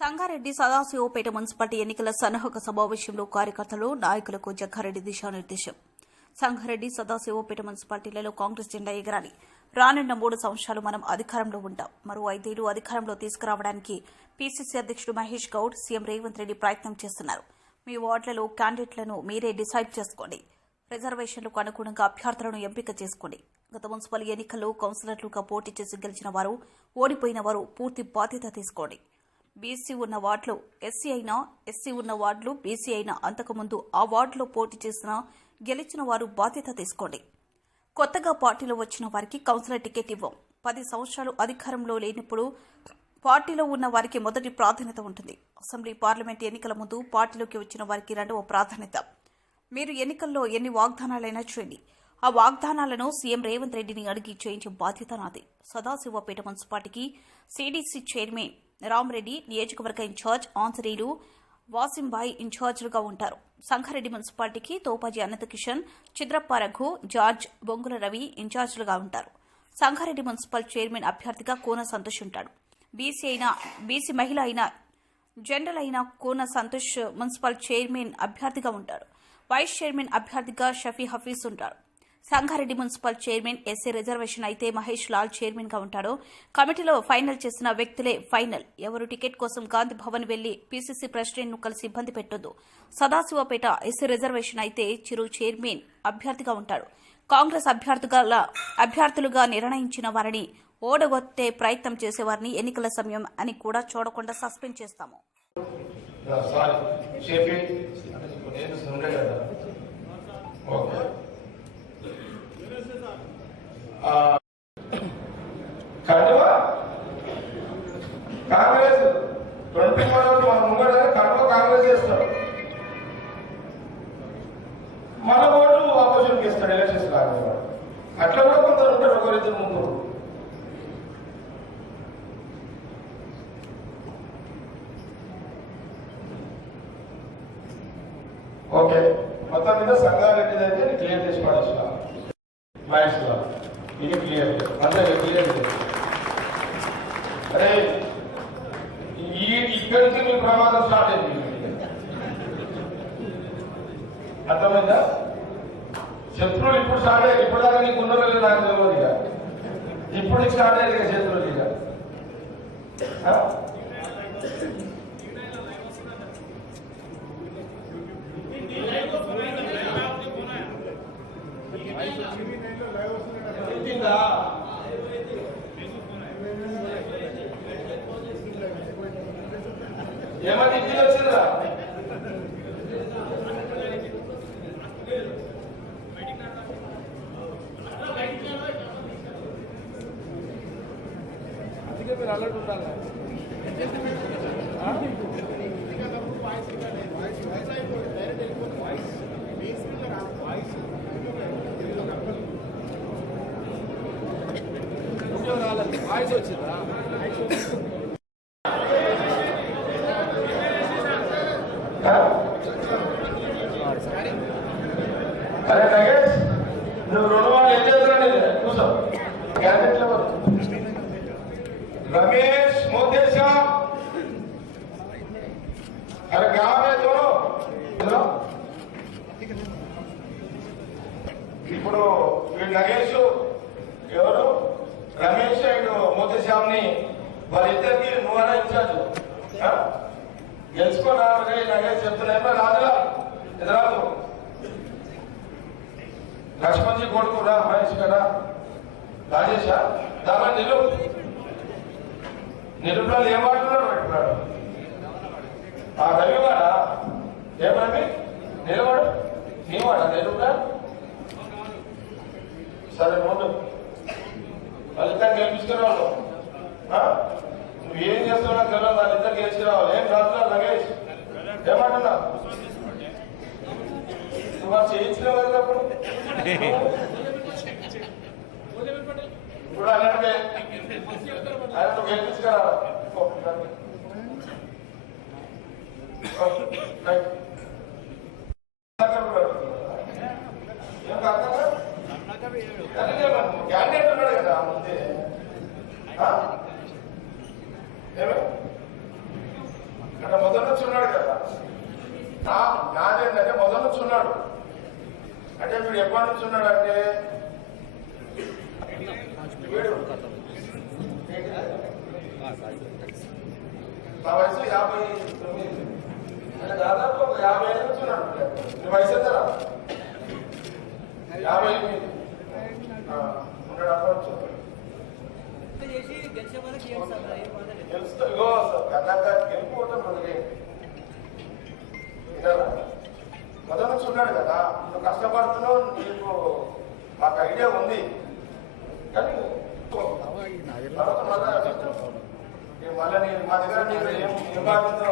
Sangareddy Sadasivpet municipality ఎన్నికల సన్నాహక సమావేశంలో కార్యకర్తలు నాయకులకు జగ్గారెడ్డి దిశానిర్దేశం. సంగారెడ్డి సదాశివపేట మున్సిపాలిటీలలో కాంగ్రెస్ జెండా ఎగరాలి. రానున్న మూడు సంవత్సరాలు మనం అధికారంలో ఉంటాం మరో ఐదేళ్ళు అధికారంలో తీసుకురావడానికి పీసీసీ అధ్యక్షుడు మహేష్ గౌడ్ సీఎం రేవంత్ రెడ్డి ప్రయత్నం చేస్తున్నారు. మీ వార్డులలో క్యాండిడేట్లను మీరే డిసైడ్ చేసుకోండి. రిజర్వేషన్లకు అనుగుణంగా అభ్యర్థులను ఎంపిక చేసుకోండి. గత మున్సిపల్ ఎన్నికల్లో కౌన్సిలర్లుగా పోటీ చేసి గెలిచిన వారు ఓడిపోయిన వారు పూర్తి బాధ్యత తీసుకోండి. బీసీ ఉన్న వార్డులో ఎస్సీ అయినా ఎస్సీ ఉన్న వార్డులు బీసీ అయినా అంతకుముందు ఆ వార్డులో పోటీ చేసిన గెలిచిన వారు బాధ్యత తీసుకోండి. కొత్తగా పార్టీలో వచ్చిన వారికి కౌన్సిలర్ టికెట్ ఇవ్వం. పది సంవత్సరాలు అధికారంలో లేనప్పుడు పార్టీలో ఉన్న వారికి మొదటి ప్రాధాన్యత ఉంటుంది. అసెంబ్లీ పార్లమెంట్ ఎన్నికల ముందు పార్టీలోకి వచ్చిన వారికి రెండవ ప్రాధాన్యత. మీరు ఎన్నికల్లో ఎన్ని వాగ్దానాలైనా చేయండి. ఆ వాగ్దానాలను సీఎం రేవంత్ రెడ్డిని అడిగి చేయించే బాధ్యత నాది. సదాశివపేట మున్సిపాలిటీకి సీడీసీ చైర్మన్ రామరెడ్డి నియోజకవర్గ ఇన్ఛార్జ్ ఆన్సరీలు వాసింబాయ్ ఇన్ఛార్జీలుగా ఉంటారు. సంగారెడ్డి మున్సిపాలిటీకి తోపాజీ అనంతకిషన్ చిద్రప్ప రఘు జార్జ్ బొంగుల రవి ఇన్ఛార్జీలుగా ఉంటారు. సంగారెడ్డి మున్సిపల్ చైర్మన్ అభ్యర్థిగా కోన సంతోష్ ఉంటాడు. బీసీ అయిన బీసీ మహిళ అయిన జనరల్ అయిన కోన సంతోష్ మున్సిపల్ చైర్మన్ అభ్యర్థిగా ఉంటారు. వైస్ చైర్మన్ అభ్యర్థిగా షఫీ హఫీజ్ ఉంటారు. Sangareddy municipal chairman SC reservation అయితే మహేష్ లాల్ చైర్మన్గా ఉంటాడు. కమిటీలో ఫైనల్ చేసిన వ్యక్తులే ఫైనల్. ఎవరు టికెట్ కోసం గాంధీ భవన్ వెళ్ళి పీసీసీ ప్రెసిడెంట్ను కలిసి ఇబ్బంది పెట్టొద్దు. సదాశివపేట ఎస్సీ రిజర్వేషన్ అయితే చిరు చైర్మన్ అభ్యర్థిగా ఉంటాడు. కాంగ్రెస్ అభ్యర్థుల అభ్యర్థులుగా నిర్ణయించిన వారిని ఓడగొట్టే ప్రయత్నం చేసేవారిని ఎన్నికల సమయం అని కూడా చూడకుండా సస్పెండ్ చేస్తాము సారీ షేఫీ నేను ఉండే కదా ఓకే ఆ, కడువ కాంగ్రెస్ ట్వంటీ ఫోర్ అవర్స్ మన ముంగడ కడువ కాంగ్రెస్ చేస్తాడు మన ఓటు ఆపోజిషన్కి ఇస్తాడు ఎలక్షన్స్ కాదు అట్లా కూడా కొందరు ఉంటారు ఒకరిద్దరు ముగ్గురు ఓకే. మొత్తం మీద సంగారెడ్డి అయితే క్లియర్ చేసి పడేసిన మైండ్స్ ఇది క్లియర్ అంటే క్లియర్ అరే ఈ ఇక్కడి నుంచి మీ ప్రమాదం స్టార్ట్ అయింది. అర్థమైందా? శత్రువులు ఇప్పుడు స్టార్ట్ అయ్యారు. ఇప్పుడు దాకా నీకు ఉన్నారో లేదో నాకు తెలియదు ఇక. ఇప్పుడు స్టార్ట్ అయ్యారు ఇక శత్రువులు ఇక. అరే నగేష్ నువ్వు రెండు ఏం చేస్తున్నాడు కూర్చో క్యాబినెట్ రమేష్ మోతేశం అరే గామే చూడు ఇప్పుడు వీడు నగేష్ ఎవరు? రమేష్ అండ్ మోతేశ్యామ్ని వాళ్ళిద్దరికి నువ్వన్నా ఇన్ఛార్జ్ ఆ? గెలుచుకోనా రే చెప్తున్నా ఏమో రాజులా ఎదురాదు లక్ష్మణ్జీ కొడుకురా మహేష్ కదా. రాజేషా దాని నిలు నిలుపులో ఏం మాట్లాడుతున్నాడు పెట్టుకున్నాడు ఆ రవివాడా ఏం రవి? నిలబడు. నీవాడా నిలుపుగా సరే ముందు వాళ్ళిద్దరు గెలిపించుకురావాలి నువ్వు ఏం చేస్తున్నావు తెలియదు వాళ్ళిద్దరు ఇద్దరు రావాలి. ఏం రాస్తున్నా నగేష్ ఏమంటున్నా? నువ్వు అది చేయించినావు కదా అప్పుడు ఇప్పుడు అలాంటి ఆయన నువ్వు గెలిపించుకురావాలి అంటే మొదటి నుంచి ఉన్నాడు కదా. నా నాదేంటంటే మొదటి నుంచి ఉన్నాడు. అంటే వీడు ఎప్పటి నుంచి ఉన్నాడు అంటే వీడు. నా వయసు యాభై తొమ్మిది. దాదాపు ఒక యాభై ఐదు నుంచి ఉన్నాడు. నీ వయసు ఎంత యాభై ఎనిమిది. ఉండడం ఉన్నాడు అప్పటి నుంచి ఉన్నాడు. చేసి గెలిచే వాళ్ళకి ఏం సార్ ఏం బాధ లేదు. గెలుస్తా ఇగో కర్ణాటక గెలుపుకుంటాం మనకి విన్నారా? మొదటి నుంచి ఉన్నాడు కదా నువ్వు కష్టపడుతున్నావు నీకు మాకు ఐడియా ఉంది కానీ మళ్ళా నేను మా దగ్గర నీకు ఏం ఏం బాగుందో?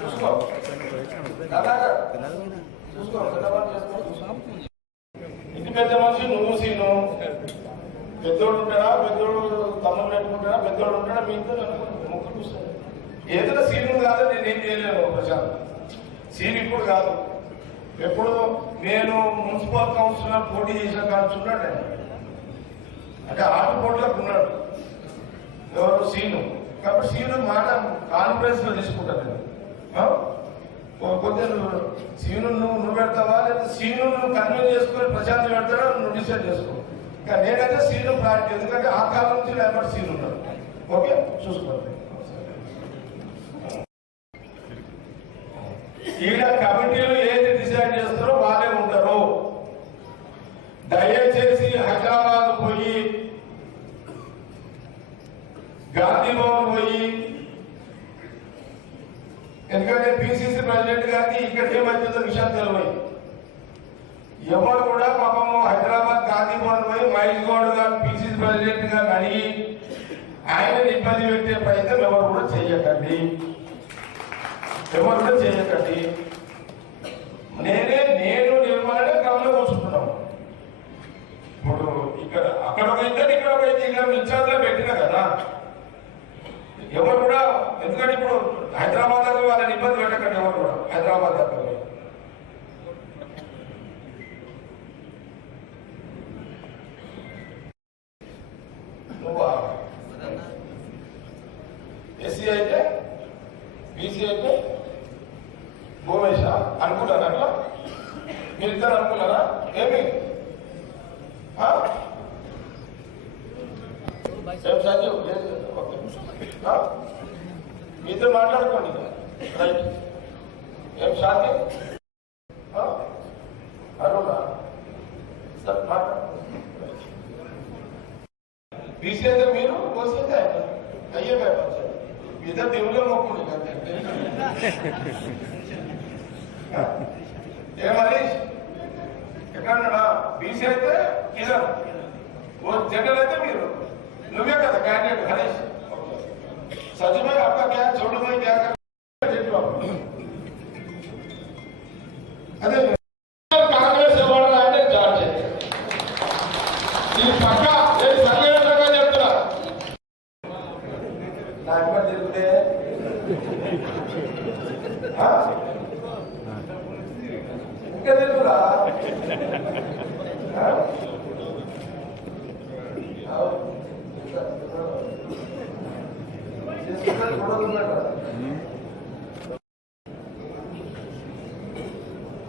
చూసుకో చేసుకో ఇంటి పెద్ద మనిషి నువ్వు సీను పెద్దోడు ఉంటాడా? పెద్దోడు తమ్ముడు పెట్టుకుంటాడా? పెద్దోడు ఉంటాడా? మీ ఇద్దరు ముగ్గురు ఏదైనా సీను కాదు నేనేం చేయలేను ప్రశాంత్. సీన్ ఇప్పుడు కాదు. ఎప్పుడు నేను మున్సిపల్ కౌన్సిలర్ పోటీ చేసిన కాదు ఉన్నాడు అంటే అంటే ఆటుపోట్లకు ఉన్నాడు. ఎవరు? సీను. కాబట్టి సీను మాట కాన్ఫరెన్స్లో తీసుకుంటాను నేను. కొద్దిగా నువ్వు సీను నువ్వు నువ్వు పెడతావా? లేదా సీను నువ్వు కన్వీన్ చేసుకుని ప్రశాంత్ పెడతాడా? నువ్వు డిసైడ్ చేసుకో. కానీ నేనైతే సీను ప్రాక్ట్ ఎందుకంటే ఆ కాలం నుంచి లేబర్ సీన్ ఉన్నాడు ఓకే? చూసుకోండి ఈడ కమిటీలు ఏది డిసైడ్ చేస్తారో వాళ్ళే ఉంటారు దయచేసి హైదరాబాద్ పోయి గాంధీ భవన్ పోయి ఎందుకంటే పిసిసి ప్రెసిడెంట్ గారికి ఇక్కడ ఏమవుతుందో విషయం తెలియదు ఎవరు కూడా పాపము హైదరాబాద్ గాంధీ భవన్ పోయి మహేష్ గౌడ్ గారు ప్రెసిడెంట్ గారిని అడిగి ఆయన ఇబ్బంది పెట్టే ప్రయత్నం ఎవరు కూడా చేయకండి. ఎవరు కూడా చేయకండి. నేనే నేను నిర్మలనే గమనం కూర్చుంటున్నాం ఇప్పుడు ఇక్కడ అక్కడ ఒక ఇద్దరు ఇక్కడ ఒక ఇద్దరు ఇక్కడ నిత్యాల్లో పెట్టినా కదా. ఎవరు కూడా ఎందుకంటే ఇప్పుడు హైదరాబాద్ దగ్గర వాళ్ళని ఇబ్బంది పెట్టకండి ఎవరు కూడా హైదరాబాద్ దగ్గర పోయి. నువ్వా ఎస్సీ అయితే బీసీ అయితే భూమేశ అనుకున్నారా అట్లా మీరిద్దరు అనుకున్నారా ఏమి ఆ? ఏం సంజీవ్ లేదు లేదు. ఓకే. ఆ? మీతో మాట్లాడుకోండి రైట్ ఏం శాంతి ఆ? అరుణా సరే మాట్లాడు బీసీ అయితే మీరు ఓసీ అయితే అయ్యే వ్యాపారం ఇద్దరు దేవుళ్ళ మొక్కుండి ఏ మనీష్ ఎక్కడన్నా బీసీ అయితే కిరణ్. ఓ జనరల్ అయితే మీరు. నువ్వే కదా క్యాండిడేట్ హరీష్. సజ్జమే అక్క క్యా చోటుపోయి క్యా అదే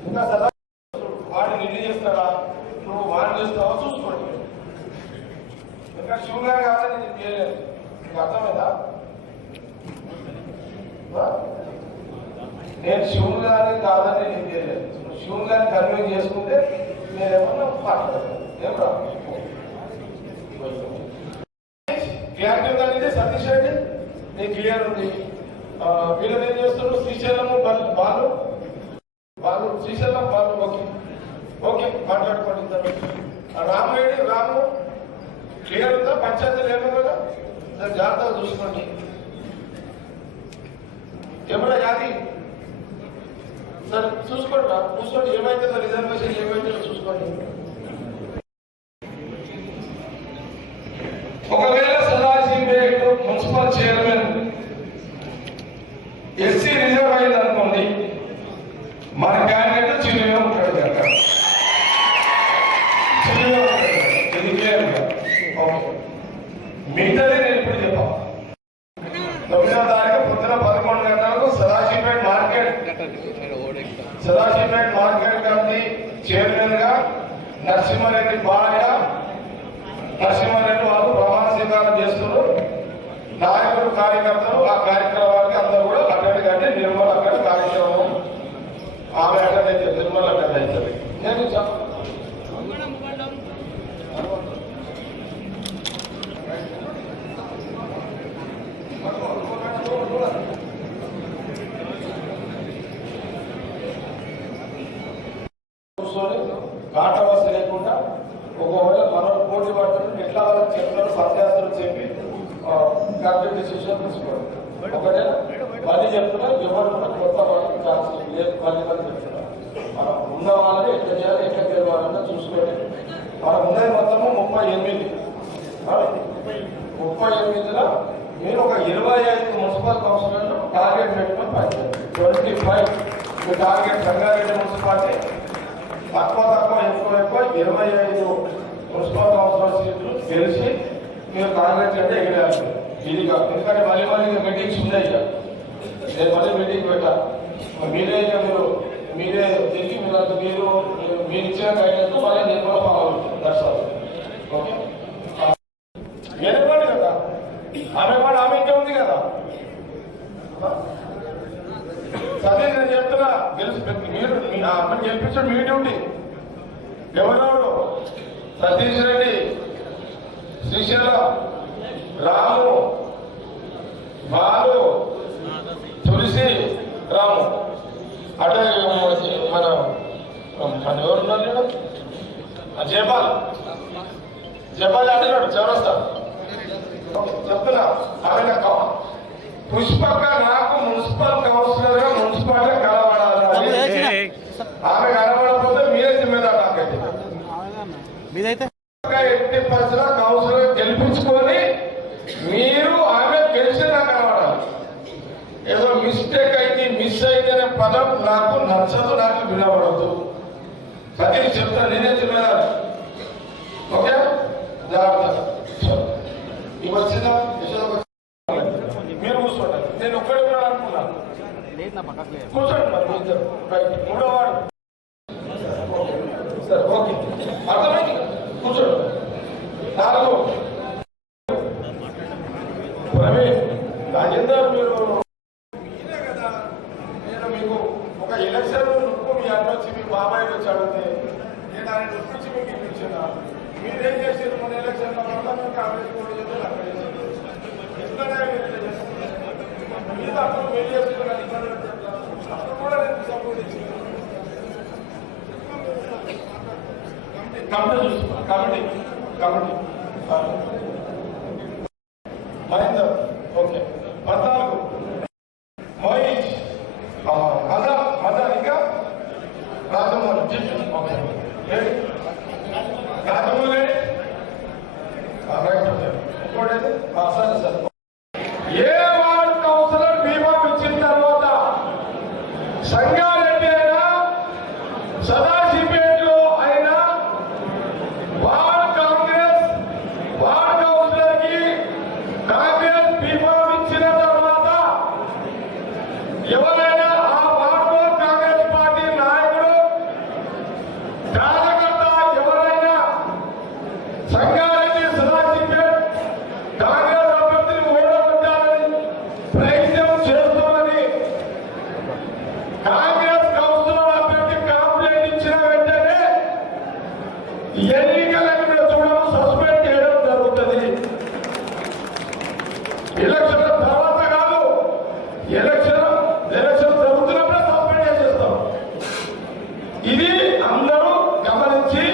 ఇంకా సదా వాడిని నిన్ను చేస్తారా? నువ్వు వాడిని చేస్తావా చూసుకోండి. ఇంకా శివగారు కాదని నేను చేయలేదు. నీకు అర్థమైందా? నేను శివుని గారిని కాదని నేను చేయలేదు. నువ్వు శివుని గారిని కన్వీన్ చేసుకుంటే నేనేమన్నా మాట్లాడతాను ఏం రా? క్లారిటీ ఉందండి సతీష్ రెడ్డి నీకు క్లియర్ ఉంది. వీళ్ళు ఏం చేస్తున్నారు? శ్రీశైలము బల్- వాళ్ళు శ్రీశైలం వాళ్ళు ఓకే ఓకే మాట్లాడుకోండి ఇద్దరు. ఆ, రాము క్లియర్ ఉందా పంచాయతీలు ఏమో కదా? సరే జాగ్రత్తగా చూసుకోండి. ఎవరా యాది? సరే చూసుకోండి రా. చూసుకోండి ఏమైతుందో రిజర్వేషన్ ఏమైతుందో చూసుకోండి ఒకవేళ Sadasivpet municipal chairman SC reserve అయింది అనుకోండి మన క్యాండిడేట్ చిన్నగా ఉంటాడు కనుక చిన్నగా ఉంటాడు ఇది క్లియర్గా ఓకే మిగతాది నేను ఇప్పుడు చెప్పాను తొమ్మిదవ తారీఖు పొద్దున పదకొండు గంటలకు Sadasivpet market Sadasivpet market committee చైర్మన్గా నరసింహారెడ్డి బాలయ్య నరసింహారెడ్డి వాళ్ళు ప్రమాణ స్వీకారం చేస్తున్నారు. నాయకులు కార్యకర్తలు ఆ కార్యక్రమానికి అందరూ కూడా అటెండ్ కంటే నిర్మల్ అక్కడ కార్యక్రమం. ఆమె అటెండ్ అయితే నిర్మల్ అటెండ్ అవుతుంది నేను డిసిషన్ తీసుకోవాలి ఒకటే మళ్ళీ చెప్తున్నా ఎవరు కూడా కొత్త వాళ్ళకి ఛాన్స్ లేదు మళ్ళీ మళ్ళీ చెప్తున్నా. మనం ఉన్న వాళ్ళని ఎట్లా చేయాలి ఎట్లా గెలవాలన్నా చూసుకోండి. మనం ఉన్నది మొత్తము ముప్పై ఎనిమిది. ముప్పై ఎనిమిదిలో మీరు ఒక ఇరవై ఐదు మున్సిపల్ కౌన్సిలర్లు టార్గెట్ పెట్టుకుని పనిచేయండి ట్వంటీ ఫైవ్. మీ టార్గెట్ సంగారెడ్డి మున్సిపాలిటీ. తక్కువ తక్కువ ఎక్కువ ఎక్కువ ఇరవై ఐదు మున్సిపల్ కౌన్సిలర్ సీట్లు గెలిచి మీరు టార్గెట్ అంటే ఎగిరాల్సింది ఇది కాదు ఎందుకంటే మళ్ళీ మళ్ళీ మీటింగ్స్ ఉన్నాయి ఇక. నేను మళ్ళీ మీటింగ్ పెట్టా మీరే మీరు మీరే తిరిగి మీరు మీరు మీరు- ఇచ్చిన గైడెన్స్ మళ్ళీ నేను కూడా ఫాలో అవుతాను. దట్స్ ఆల్ ఓకే కదా. ఆమె ఆమె ఉంది కదా. సరే నేను చెప్తున్నా గెలిచి మీరు మీ అమ్మని గెలిపించడం మీ డ్యూటీ. ఎవరెవరు సతీష్ రెడ్డి శ్రీశైలం. రాము. బాలు. తులసి. రాము. అటే మన మన? ఆ జయపాల్. జయపాల్ అంటున్నాడు చౌరస్తా. చెప్తున్నా ఆమె పుష్పక నాకు మున్సిపల్ కౌన్సిలర్గా మున్సిపాలిటీ కలవడాలి ఆమె కనబడకపోతే మీరే జిమ్మేదారు నాకైతే మీదైతే ఇంకా ఎట్టి పరిస్థితుల్లో కౌన్సిలర్ గెలిపించుకొని మీరు ఆమె గెలిచి నాకు కనబడాలి ఏదో మిస్టేక్ అయింది మిస్ అయింది అనే పదం నాకు నచ్చదు నాకు వినబడదు ప్రతి చెప్తాను నేనే జిమ్మేదారు ఓకే జాగ్రత్త చలో. ఇవి వచ్చిందా యశోద వచ్చిందా? మీరు కూర్చోండి. నేను ఒక్కడే ఉన్నాను అనుకున్నాను కూర్చోండి మరి మీ ఇద్దరు రైట్ మూడోవాడు సరే ఓకే. అర్థమైంది? కూర్చోండి. నాలుగు. ప్రవీణ్ రాజేందర్ మీరు కదా. నేను మీకు ఒక ఎలక్షన్ నువ్వు మీ అన్న వచ్చి మీ బాబాయ్ వచ్చి అడిగితే నేను ఆయన ఒప్పించి మీకు ఇప్పించిన మీరేం చేసారు మన ఎలక్షన్లో మొత్తం కాంగ్రెస్ పోటీ చేస్తే నాకు తెలియదు. ఎట్లనే మీరు ఇట్లా చేస్తున్నారు? మీద అప్పుడు మీరు చేస్తున్నారు ఇబ్బంది పెట్టారు. అప్పుడు కూడా నేను సపోర్ట్ ఇచ్చింది కాబట్టి చూస్తున్నా. కాబట్టి కాబట్టి మహేందర్ ఓకే పద్నాలుగు మహేష్ మదర్ మదర్ ఇంకా Rajamouli JIT okay ready Rajamouli right okay ఇంకోటి సరే సరే ఏ వార్డ్ కౌన్సిలర్ బీమా ఇచ్చిన తర్వాత సంగారెడ్డి అయినా సదాశివపేటలో అయినా వార్డ్ కాంగ్రెస్ వార్డ్ కౌన్సిలర్కి కాంగ్రెస్ బీమా ఇచ్చిన తర్వాత ఎవరైనా ఆ వార్డులో కాంగ్రెస్ పార్టీ నాయకుడు కార్యకర్త ఎవరైనా సంగారెడ్డి సదాశివపేట్ కాంగ్రెస్ అభ్యర్థిని ఓడగొట్టాలని ప్రయత్నం చేస్తున్నది కాంగ్రెస్ కౌన్సిలర్ అభ్యర్థి కంప్లైంట్ ఇచ్చిన వెంటనే ఎన్నికలను కూడా చూడడం సస్పెండ్ చేయడం జరుగుతుంది. ఎలక్షన్ తర్వాత కాదు ఎలక్షన్ ఎలక్షన్ జరుగుతున్నప్పుడే సస్పెండ్ చేసేస్తాం. ఇది అందరూ గమనించి